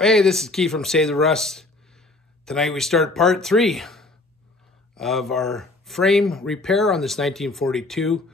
Hey, this is Keith from Save the Rust. Tonight we start part 3 of our frame repair on this 1942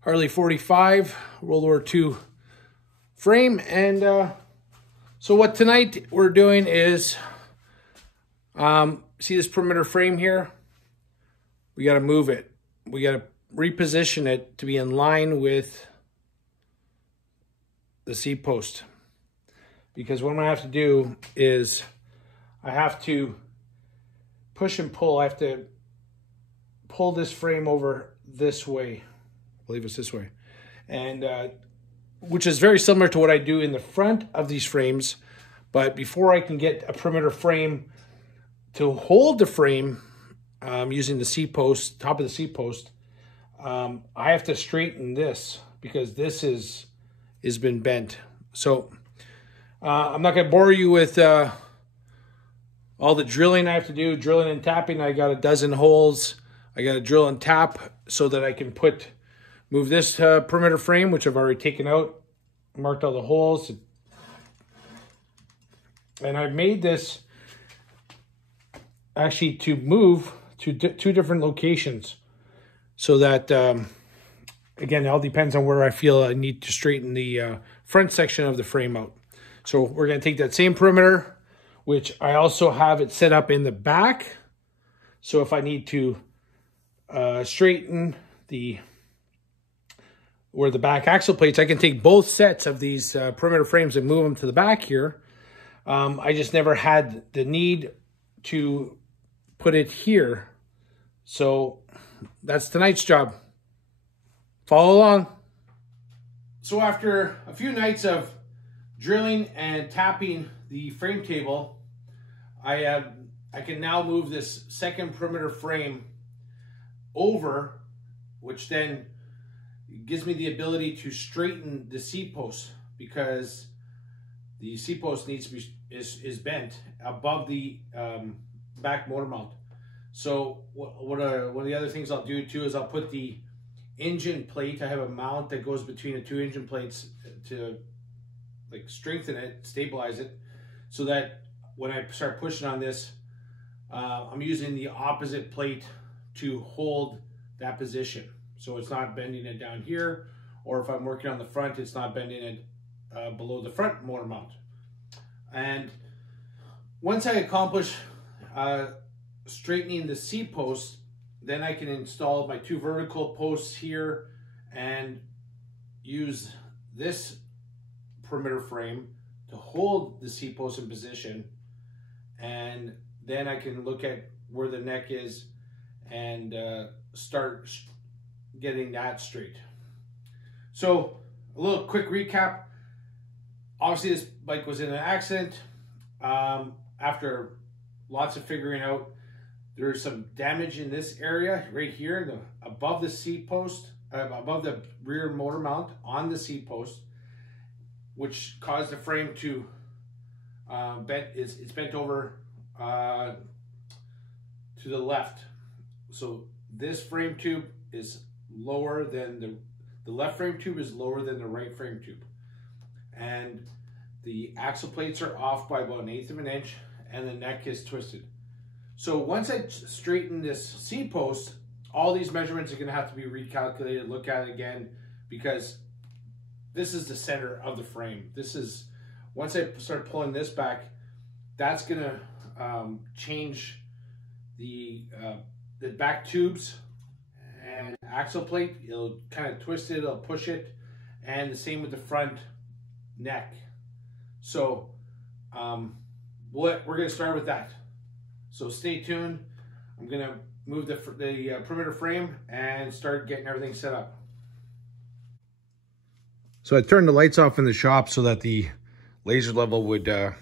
Harley 45 World War II frame. And so what tonight we're doing is, see this perimeter frame here? We got to move it. We got to reposition it to be in line with the C-post. Because what I'm gonna have to do is I have to push and pull. I have to pull this frame over this way. I believe it's this way. And which is very similar to what I do in the front of these frames. But before I can get a perimeter frame to hold the frame using the C-post, top of the C-post, I have to straighten this because this has been bent. So I'm not going to bore you with all the drilling I have to do, drilling and tapping. I got a dozen holes. I got to drill and tap so that I can move this perimeter frame, which I've already taken out, marked all the holes. And I made this actually to move to two different locations so that, again, it all depends on where I feel I need to straighten the front section of the frame out. So we're going to take that same perimeter, which I also have it set up in the back. So if I need to straighten where the back axle plates, I can take both sets of these perimeter frames and move them to the back here. I just never had the need to put it here. So that's tonight's job. Follow along. So after a few nights of drilling and tapping the frame table, I can now move this second perimeter frame over, which then gives me the ability to straighten the C-post, because the C-post needs to be is bent above the back motor mount. So one of the other things I'll do too is I'll put the engine plate. I have a mount that goes between the two engine plates to like strengthen it, stabilize it, so that when I start pushing on this, I'm using the opposite plate to hold that position. So it's not bending it down here, or if I'm working on the front, it's not bending it below the front motor mount. And once I accomplish straightening the C-post, then I can install my two vertical posts here and use this perimeter frame to hold the C-post in position, and then I can look at where the neck is and start getting that straight. So a little quick recap. Obviously this bike was in an accident. After lots of figuring out, there's some damage in this area right here, above the C-post, above the rear motor mount on the C-post, which caused the frame to it's bent over to the left. So this frame tube is lower than the left frame tube is lower than the right frame tube, and the axle plates are off by about 1/8 of an inch, and the neck is twisted. So once I straighten this C-post, all these measurements are going to have to be recalculated, look at it again, because this is the center of the frame. This is, once I start pulling this back, that's going to change the back tubes and axle plate. It'll kind of twist it, it'll push it, and the same with the front neck. So we're going to start with that. So stay tuned. I'm going to move the perimeter frame and start getting everything set up. So I turned the lights off in the shop so that the laser level would be a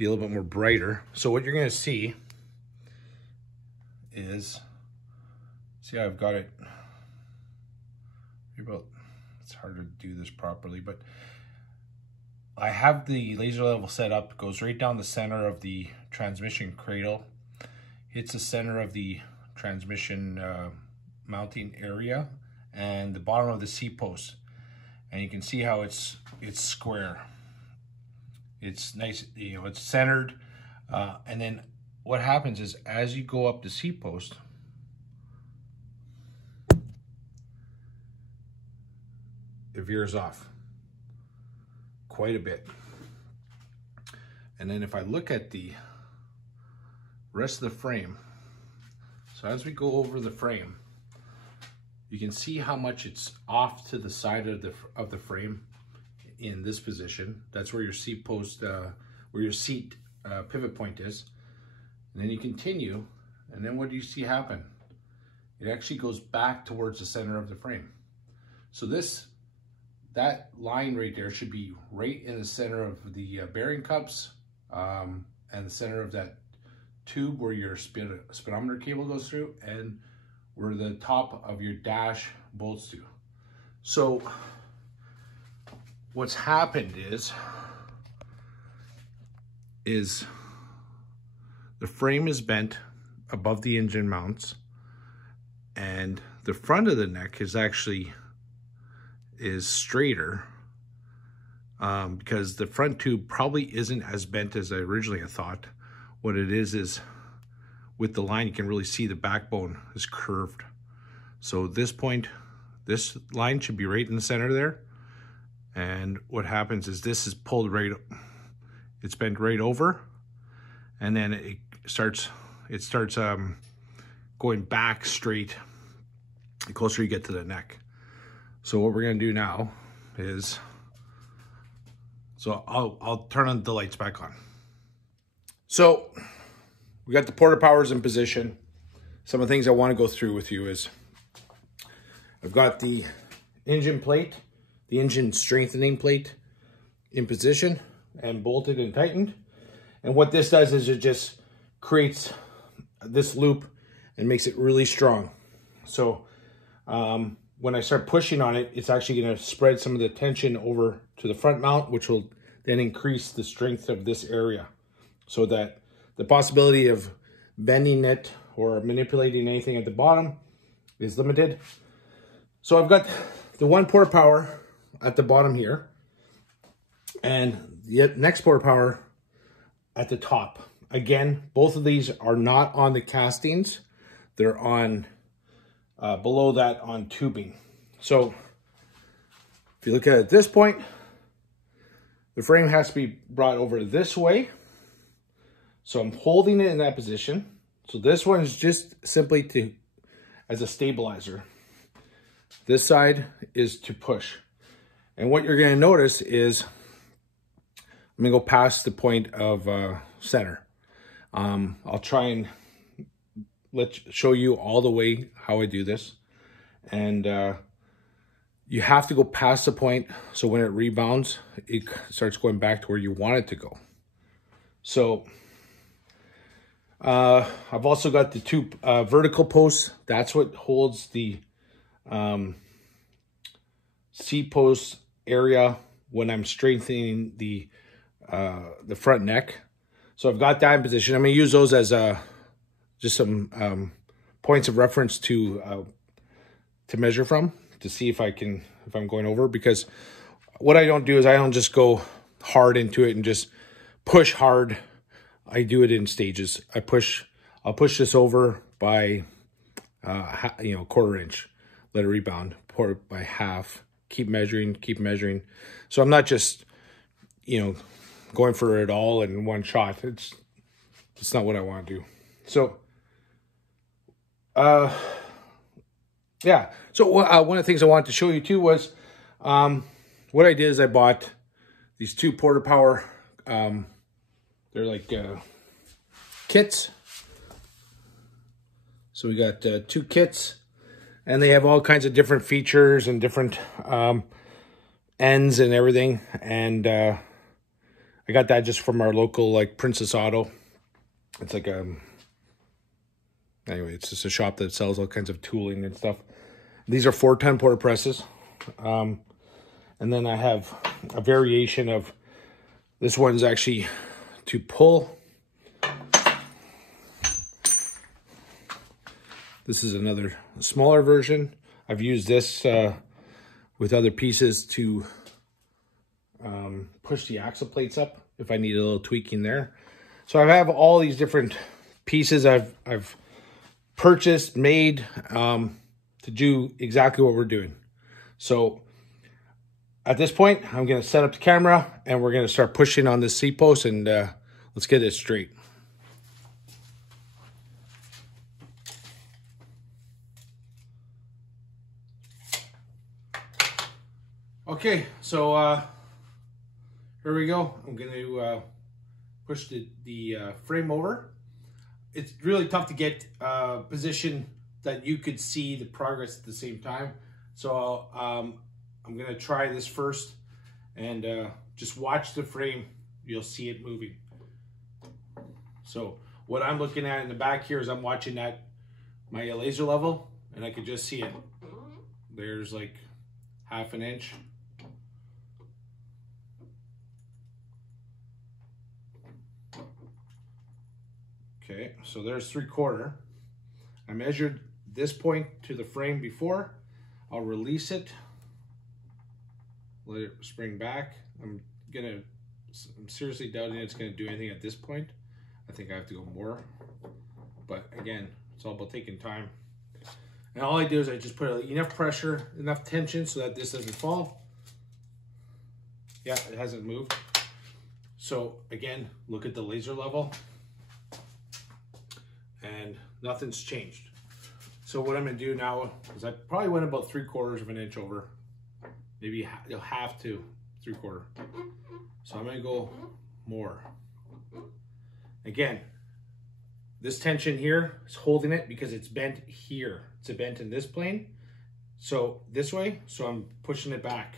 little bit more brighter. So what you're going to see is, see how I've got it, it's hard to do this properly, but I have the laser level set up, goes right down the center of the transmission cradle, hits the center of the transmission mounting area and the bottom of the C-post. And you can see how it's square. It's nice, you know, it's centered. And then what happens is as you go up the seat post, it veers off quite a bit. And then if I look at the rest of the frame, so as we go over the frame, you can see how much it's off to the side of the frame in this position. That's where your seat post, where your seat pivot point is. And then you continue, and then what do you see happen? It actually goes back towards the center of the frame. So that line right there should be right in the center of the bearing cups, and the center of that tube where your speedometer cable goes through, and where the top of your dash bolts to. So what's happened is the frame is bent above the engine mounts, and the front of the neck is straighter, because the front tube probably isn't as bent as I originally had thought. What it is with the line, you can really see the backbone is curved. So this point, this line should be right in the center there. And what happens is this is pulled right, it's bent right over, and then it starts going back straight the closer you get to the neck. So what we're gonna do now is, so I'll turn on the lights back on. So we got the porta powers in position. Some of the things I want to go through with you is I've got the engine plate, the engine strengthening plate in position and bolted and tightened. And what this does is it just creates this loop and makes it really strong. So when I start pushing on it, it's actually going to spread some of the tension over to the front mount, which will then increase the strength of this area, so that the possibility of bending it or manipulating anything at the bottom is limited. So I've got the one porta power at the bottom here, and the next porta power at the top. Again, both of these are not on the castings. They're on below that on tubing. So if you look at it at this point, the frame has to be brought over this way. So I'm holding it in that position. So this one is just simply as a stabilizer. This side is to push. And what you're going to notice is I'm going to go past the point of center. I'll try and show you all the way how I do this. And you have to go past the point, so when it rebounds, it starts going back to where you want it to go. So I've also got the two vertical posts. That's what holds the seat post area when I'm strengthening the front neck. So I've got that in position. I'm going to use those as just some points of reference to measure from, to see if I'm going over. Because what I don't do is I don't just go hard into it and just push hard. I do it in stages. I'll push this over by quarter inch, let it rebound, pour it by half, keep measuring. So I'm not just going for it all in one shot. It's not what I want to do. So yeah. So one of the things I wanted to show you too was what I did is I bought these two porta power. They're like kits. So we got two kits, and they have all kinds of different features and different ends and everything. And I got that just from our local Princess Auto. It's like anyway, it's just a shop that sells all kinds of tooling and stuff. These are 4-ton porta presses. And then I have a variation of, this one's actually to pull. This is another smaller version. I've used this with other pieces to push the axle plates up. if I need a little tweaking there. So I have all these different pieces I've purchased, made, to do exactly what we're doing. So at this point, I'm going to set up the camera and we're going to start pushing on this seat post, and let's get it straight. Okay, so here we go. I'm going to push the frame over. It's really tough to get position that you could see the progress at the same time. So I'm going to try this first, and just watch the frame. You'll see it moving. So what I'm looking at in the back here is I'm watching that my laser level, and I can just see it. There's like ½ an inch. Okay, so there's 3/4. I measured this point to the frame before. I'll release it, let it spring back. I'm seriously doubting it's gonna do anything at this point. I think I have to go more, but again, it's all about taking time. And all I do is I just put enough pressure, enough tension so that this doesn't fall. Yeah, it hasn't moved. So again, look at the laser level, and nothing's changed. So what I'm gonna do now is I probably went about 3/4 of an inch over, maybe you'll have to 3/4. So I'm gonna go more. Again, this tension here is holding it because it's bent here. It's bent in this plane. So this way, so I'm pushing it back.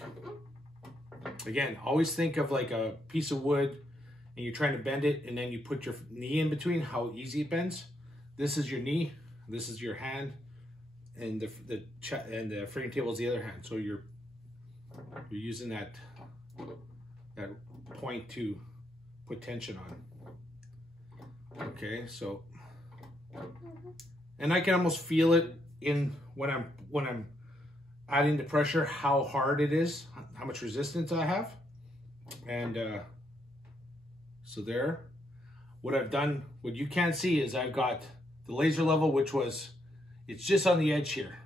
Again, always think of like a piece of wood and you're trying to bend it, and then you put your knee in between, how easy it bends. This is your knee, this is your hand, and the frame table is the other hand. So you're using that point to put tension on. Okay, so, and I can almost feel it in when I'm adding the pressure, how hard it is, how much resistance I have. And so there, what I've done, what you can't see is I've got the laser level, which was, it's just on the edge here,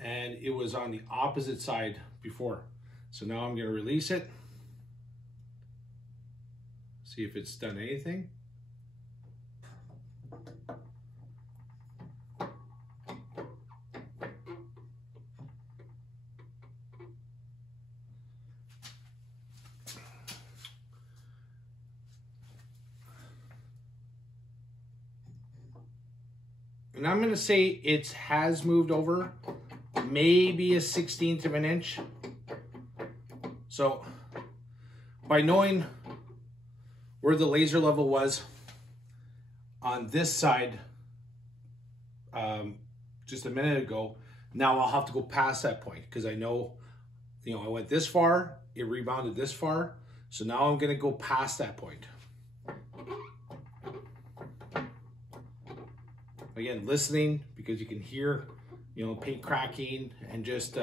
and it was on the opposite side before. So now I'm going to release it, see if it's done anything. And I'm going to say it has moved over maybe a 1/16 of an inch. So by knowing where the laser level was on this side just a minute ago, now I'll have to go past that point, because I know, you know, I went this far, it rebounded this far. So now I'm going to go past that point. Again, listening, because you can hear, you know, paint cracking, and just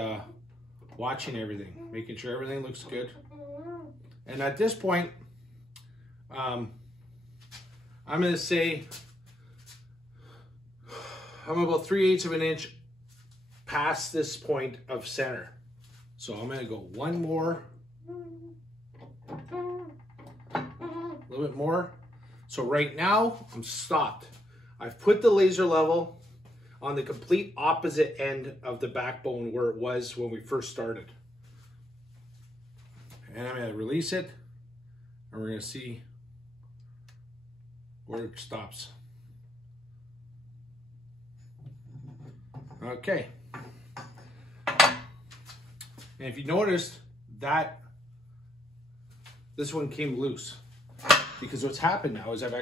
watching everything, making sure everything looks good. And at this point, I'm going to say I'm about 3/8 of an inch past this point of center. So I'm going to go one more, a little bit more. So right now I'm stopped. I've put the laser level on the complete opposite end of the backbone where it was when we first started. And I'm going to release it, and we're going to see where it stops. Okay. And if you noticed that this one came loose, because what's happened now is I've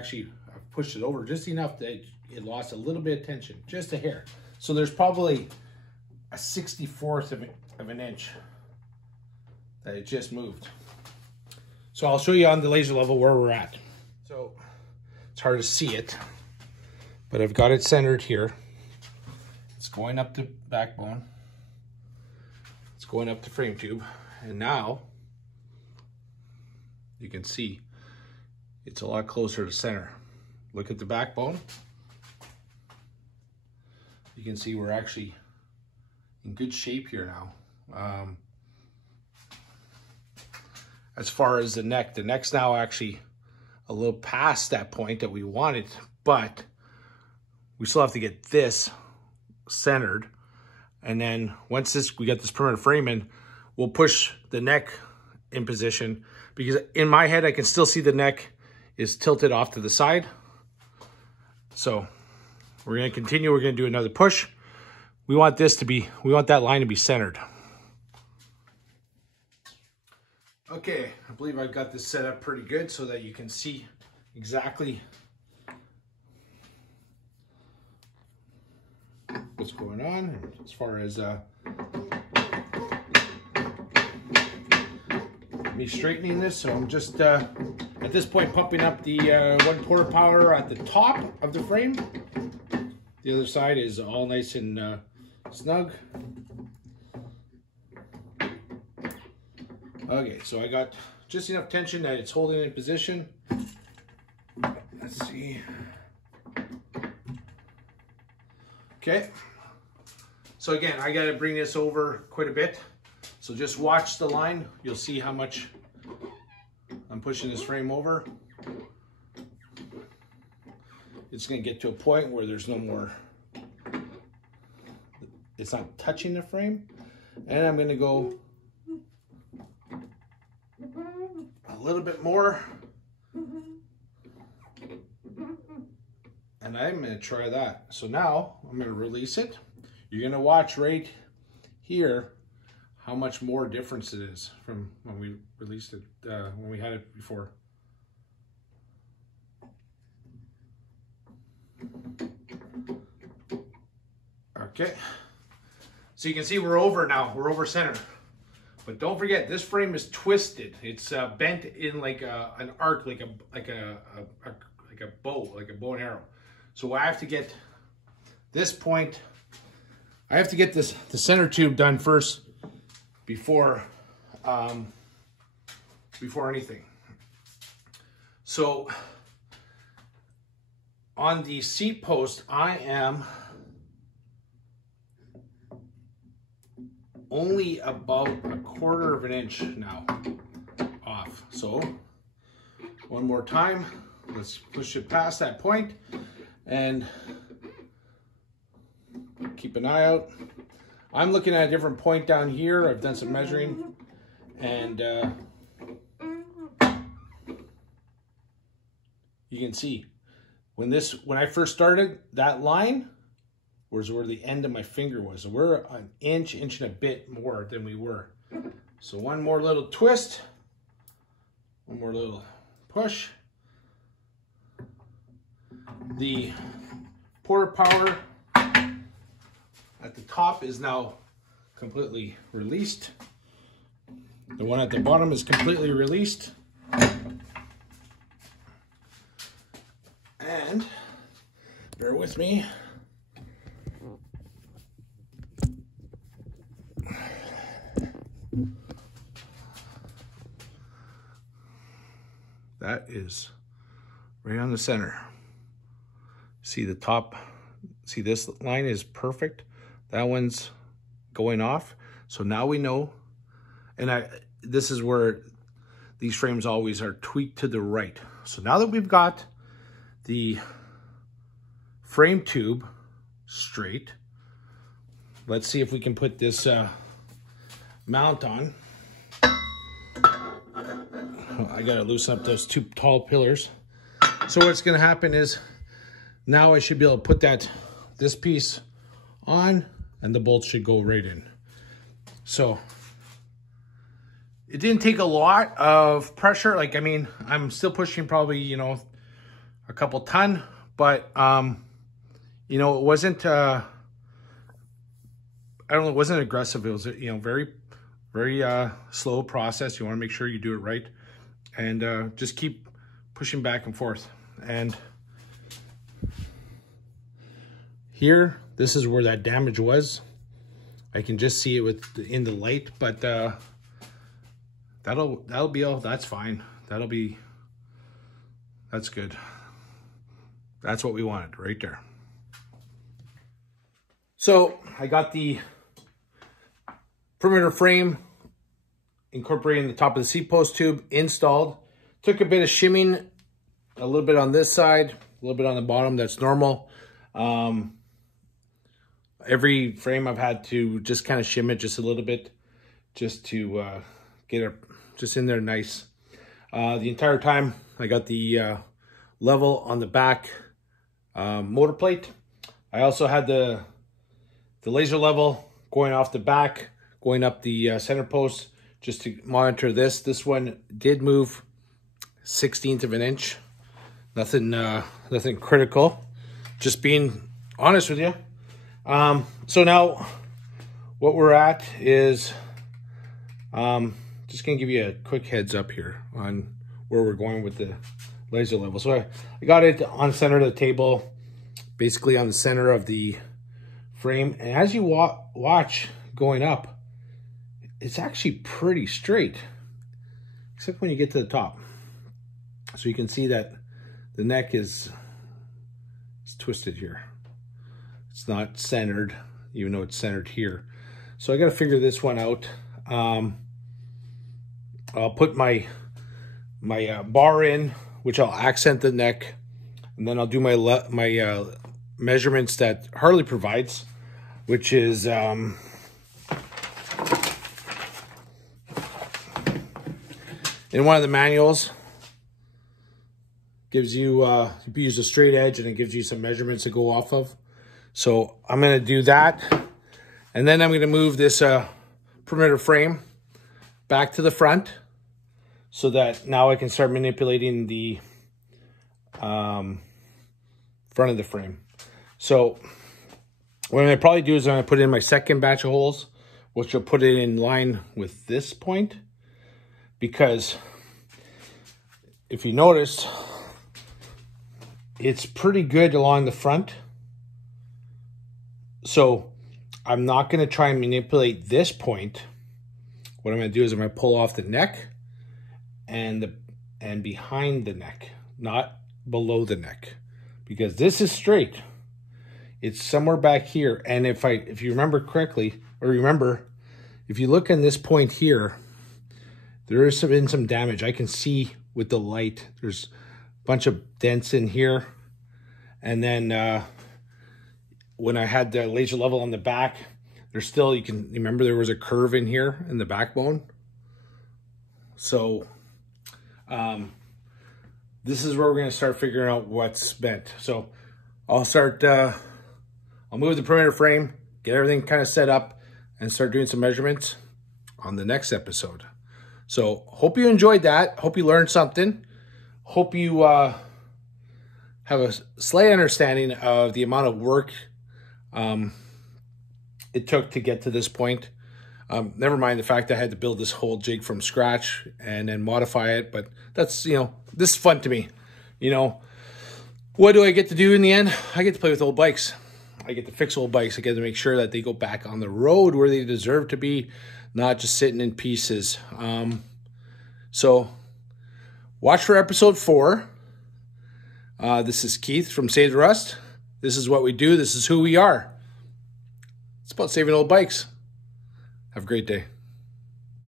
pushed it over just enough that it lost a little bit of tension, just a hair. So there's probably a 1/64 of an inch that it just moved. So I'll show you on the laser level where we're at. So it's hard to see it, but I've got it centered here. It's going up the backbone. It's going up the frame tube. And now you can see it's a lot closer to center. Look at the backbone. You can see we're actually in good shape here now. As far as the neck's now actually a little past that point that we wanted, but we still have to get this centered. And then once we get this perimeter frame in, we'll push the neck in position, because in my head, I can still see the neck is tilted off to the side. So we're gonna continue, we're gonna do another push. We want that line to be centered. Okay, I believe I've got this set up pretty good so that you can see exactly what's going on as far as me straightening this. So I'm just at this point pumping up the 1 horsepower at the top of the frame. The other side is all nice and snug. Okay, so I got just enough tension that it's holding in position. Let's see. Okay, so again, I got to bring this over quite a bit. So just watch the line. You'll see how much I'm pushing this frame over. It's going to get to a point where there's no more, it's not touching the frame. And I'm going to go a little bit more. And I'm going to try that. So now I'm going to release it. You're going to watch right here how much more difference it is from when we released it, when we had it before. Okay. So you can see we're over now. We're over center. But don't forget, this frame is twisted. It's bent in like an arc, like a bow, like a bow and arrow. So I have to get this point. I have to get the center tube done first before anything. So on the seat post, I am only about 1/4 of an inch now off. So one more time, let's push it past that point and keep an eye out. I'm looking at a different point down here. I've done some measuring, and you can see when I first started, that line was where the end of my finger was. So we're an inch and a bit more than we were. So one more little twist, one more little push. The quarter power at the top is now completely released. The one at the bottom is completely released. And bear with me. That is right on the center. See the top, see this line is perfect. That one's going off. So now we know, and this is where these frames always are tweaked to the right. So now that we've got the frame tube straight, let's see if we can put this mount on. I gotta loosen up those 2 tall pillars. So what's gonna happen is now I should be able to put this piece on, and the bolts should go right in. So it didn't take a lot of pressure. Like, I mean, I'm still pushing probably, you know, a couple ton, but you know, it wasn't I don't know, it wasn't aggressive. It was, you know, very slow process. You want to make sure you do it right, and just keep pushing back and forth. And here, this is where that damage was. I can just see it in the light, but that'll be all. That's fine. That'll be That's good. That's what we wanted right there. So I got the perimeter frame incorporating the top of the seat post tube installed. Took a bit of shimming, a little bit on this side, a little bit on the bottom. That's normal. Every frame I've had to just kind of shim it just a little bit, just to get it just in there nice. The entire time I got the level on the back motor plate. I also had the laser level going off the back, going up the center post, just to monitor this. This one did move 1/16 of an inch. Nothing critical. Just being honest with you. So now what we're at is just gonna give you a quick heads up here on where we're going with the laser level. So I got it on the center of the table, basically on the center of the frame. And as you watch going up, it's actually pretty straight, except when you get to the top. So you can see that the neck is twisted here. It's not centered, even though it's centered here. So I got to figure this one out. I'll put my bar in, which I'll accent the neck, and then I'll do my measurements that Harley provides, which is in one of the manuals. Gives you you use a straight edge, and it gives you some measurements to go off of. So I'm going to do that, and then I'm going to move this perimeter frame back to the front, so that now I can start manipulating the front of the frame. So what I'm going to probably do is I'm going to put in my second batch of holes, which will put it in line with this point, because if you notice, it's pretty good along the front. So I'm not going to try and manipulate this point. What I'm going to do is I'm going to pull off the neck and behind the neck, not below the neck, because this is straight. It's somewhere back here. And if you remember correctly, or if you look in this point here, there is been some damage. I can see with the light, there's a bunch of dents in here. And then when I had the laser level on the back, there's still, you remember there was a curve in here in the backbone. So this is where we're going to start figuring out what's bent. So I'll move the perimeter frame, get everything kind of set up, and start doing some measurements on the next episode. So hope you enjoyed that. Hope you learned something. Hope you have a slight understanding of the amount of work it took to get to this point. Never mind the fact that I had to build this whole jig from scratch and then modify it. But that's, this is fun to me. What do I get to do in the end? I get to play with old bikes. I get to fix old bikes. I get to make sure that they go back on the road where they deserve to be, not just sitting in pieces. So watch for episode 4. This is Keith from Save the Rust. This is what we do. This is who we are. It's about saving old bikes. Have a great day.